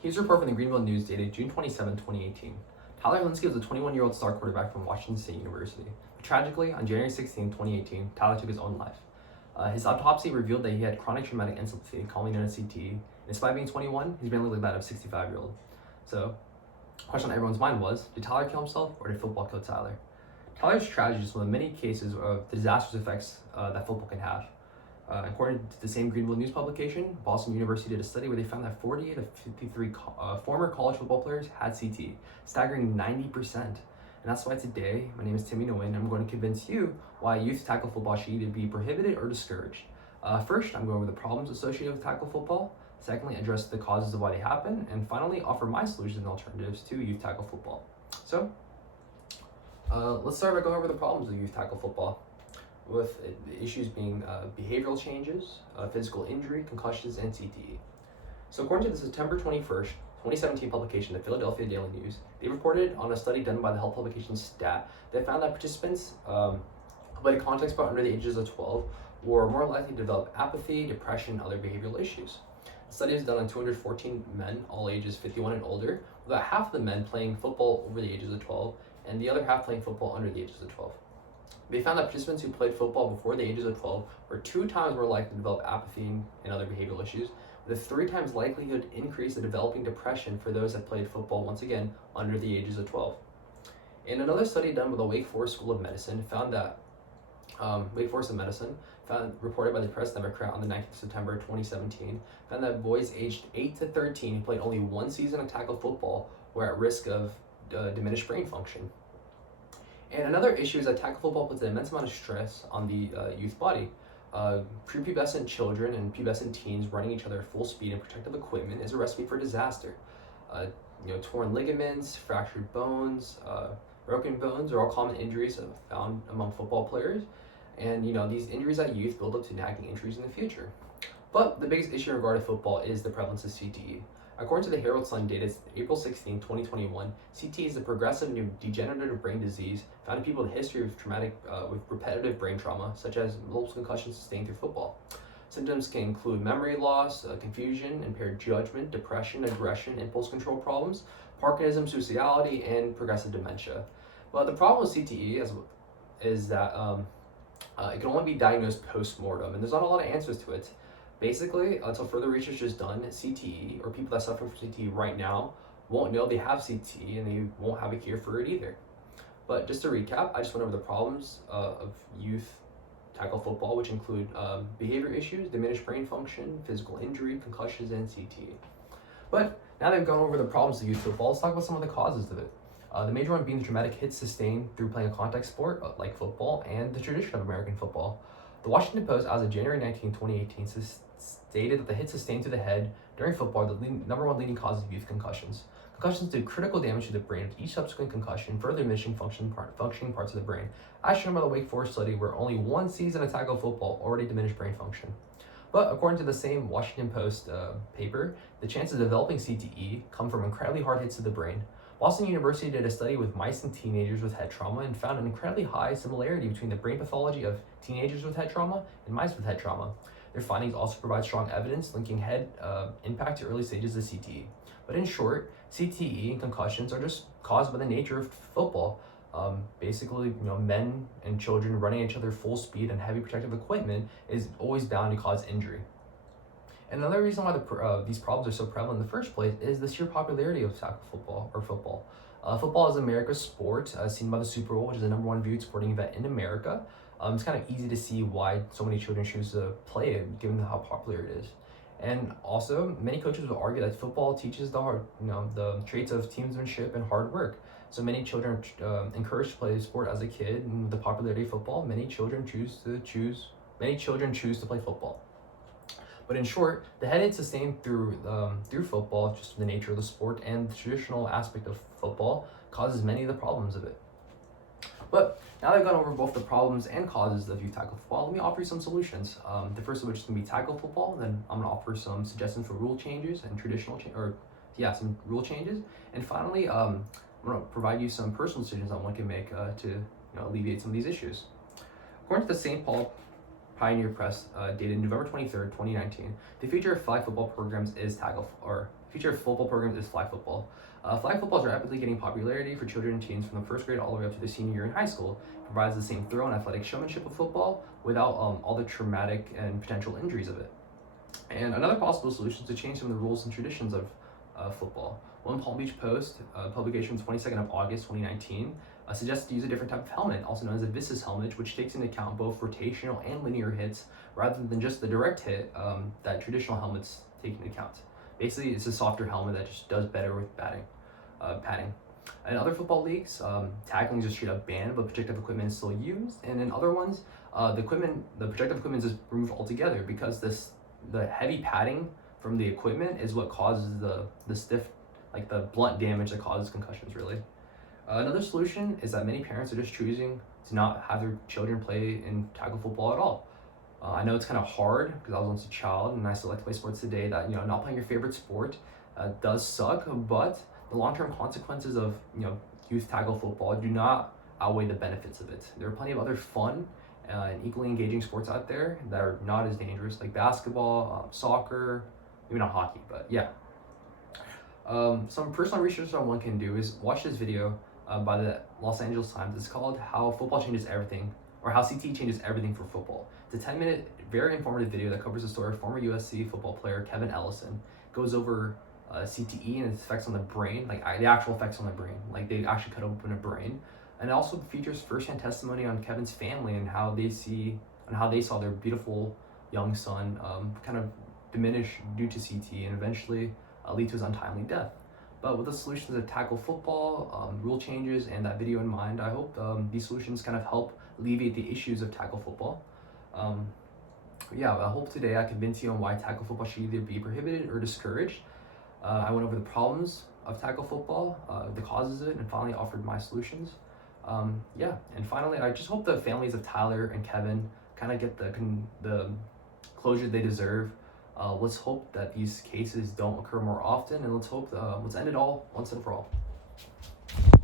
Here's a report from the Greenville News dated June 27, 2018. Tyler Hilinski was a 21-year-old star quarterback from Washington State University. But tragically, on January 16, 2018, Tyler took his own life. His autopsy revealed that he had chronic traumatic encephalopathy, commonly known as CTE. And despite being 21, he's barely like that of a 65-year-old. So, the question on everyone's mind was, did Tyler kill himself or did football kill Tyler? Tyler's tragedy is one of many cases of the disastrous effects that football can have. According to the same Greenville News publication, Boston University did a study where they found that 48 of 53 former college football players had CTE, staggering 90%. And that's why today, my name is Timmy Nguyen, and I'm going to convince you why youth tackle football should either be prohibited or discouraged. First, I'm going over the problems associated with tackle football. Secondly, address the causes of why they happen. And finally, offer my solutions and alternatives to youth tackle football. So, let's start by going over the problems of youth tackle football, with the issues being behavioral changes, physical injury, concussions, and CTE. So according to the September 21st, 2017 publication, the Philadelphia Daily News, they reported on a study done by the health publication STAT that found that participants who played a contact sport under the ages of 12 were more likely to develop apathy, depression, and other behavioral issues. The study was done on 214 men, all ages 51 and older, with about half of the men playing football over the ages of 12, and the other half playing football under the ages of 12. They found that participants who played football before the ages of 12 were 2 times more likely to develop apathy and other behavioral issues, with a 3 times likelihood increase in developing depression for those that played football, once again, under the ages of 12. In another study done by the Wake Forest School of Medicine, found that Wake Forest of Medicine, reported by the Press Democrat on the 19th of September 2017, found that boys aged 8 to 13 who played only 1 season of tackle football were at risk of diminished brain function. And another issue is that tackle football puts an immense amount of stress on the youth body. Prepubescent children and pubescent teens running each other at full speed in protective equipment is a recipe for disaster. Torn ligaments, fractured bones, broken bones are all common injuries found among football players. And these injuries at youth build up to nagging injuries in the future. But the biggest issue regarding football is the prevalence of CTE. According to the Herald Sun data, April 16, 2021, CTE is a progressive degenerative brain disease found in people with a history of with repetitive brain trauma, such as multiple concussions sustained through football. Symptoms can include memory loss, confusion, impaired judgment, depression, aggression, impulse control problems, Parkinsonism, suicidality, and progressive dementia. But the problem with CTE is that it can only be diagnosed post-mortem, and there's not a lot of answers to it. Basically, until further research is done, CTE, or people that suffer from CTE right now, won't know they have CTE and they won't have a cure for it either. But just to recap, I just went over the problems of youth tackle football, which include behavior issues, diminished brain function, physical injury, concussions, and CTE. But now that we've gone over the problems of youth football, let's talk about some of the causes of it. The major one being the traumatic hits sustained through playing a contact sport like football and the tradition of American football. The Washington Post, as of January 19, 2018, stated that the hits sustained to the head during football are the number one leading cause of youth concussions. Concussions do critical damage to the brain, with each subsequent concussion further diminishing functioning parts of the brain, as shown by the Wake Forest study, where only 1 season of tackle football already diminished brain function. But according to the same Washington Post paper, the chances of developing CTE come from incredibly hard hits to the brain. Boston University did a study with mice and teenagers with head trauma and found an incredibly high similarity between the brain pathology of teenagers with head trauma and mice with head trauma. Their findings also provide strong evidence linking head impact to early stages of CTE. But in short, CTE and concussions are just caused by the nature of football. Basically, men and children running each other full speed and heavy protective equipment is always bound to cause injury. And another reason why these problems are so prevalent in the first place is the sheer popularity of tackle football or football. Football is America's sport, seen by the Super Bowl, which is the number one viewed sporting event in America. It's kind of easy to see why so many children choose to play it, given how popular it is. And also, many coaches will argue that football teaches the traits of teamsmanship and hard work. So many children encouraged to play the sport as a kid, and with the popularity of football, many children choose to play football. But in short, the headache sustained through football, just the nature of the sport and the traditional aspect of football, causes many of the problems of it. But now that I've gone over both the problems and causes of youth tackle football, let me offer you some solutions. The first of which is going to be tackle football. Then I'm going to offer some suggestions for rule changes and some rule changes. And finally, I'm going to provide you some personal decisions on one can make to alleviate some of these issues. According to the St. Paul Pioneer Press, dated November 23rd, 2019. The future of flag football programs is flag football. Flag football is rapidly gaining popularity for children and teens from the first grade all the way up to the senior year in high school. It provides the same thrill and athletic showmanship of football without all the traumatic and potential injuries of it. And another possible solution is to change some of the rules and traditions of football. One Palm Beach Post publication 22nd of August 2019 suggests to use a different type of helmet, also known as a Vissus helmet, which takes into account both rotational and linear hits rather than just the direct hit that traditional helmets take into account. Basically, it's a softer helmet that just does better with padding. In other football leagues, tackling is just straight up banned, but protective equipment is still used. And in other ones, the protective equipment is removed altogether because the heavy padding from the equipment is what causes the stiff, like the blunt damage that causes concussions, really. Another solution is that many parents are just choosing to not have their children play in tackle football at all. I know it's kind of hard because I was once a child and I still like to play sports today, that not playing your favorite sport does suck, but the long-term consequences of youth tackle football do not outweigh the benefits of it. There are plenty of other fun and equally engaging sports out there that are not as dangerous, like basketball, soccer, maybe not hockey, but yeah. Some personal research that one can do is watch this video by the Los Angeles Times. It's called How Football Changes Everything, or How CTE Changes Everything for Football. It's a 10-minute, very informative video that covers the story of former USC football player Kevin Ellison. Goes over CTE and its effects on the brain, like the actual effects on the brain, like they actually cut open a brain. And it also features firsthand testimony on Kevin's family and how they saw their beautiful young son kind of diminish due to CTE and eventually lead to his untimely death. But with the solutions of tackle football, rule changes, and that video in mind, I hope these solutions kind of help alleviate the issues of tackle football. I hope today I convinced you on why tackle football should either be prohibited or discouraged. I went over the problems of tackle football, the causes of it, and finally offered my solutions. And finally, I just hope the families of Tyler and Kevin kind of get the closure they deserve. Let's hope that these cases don't occur more often, and let's end it all once and for all.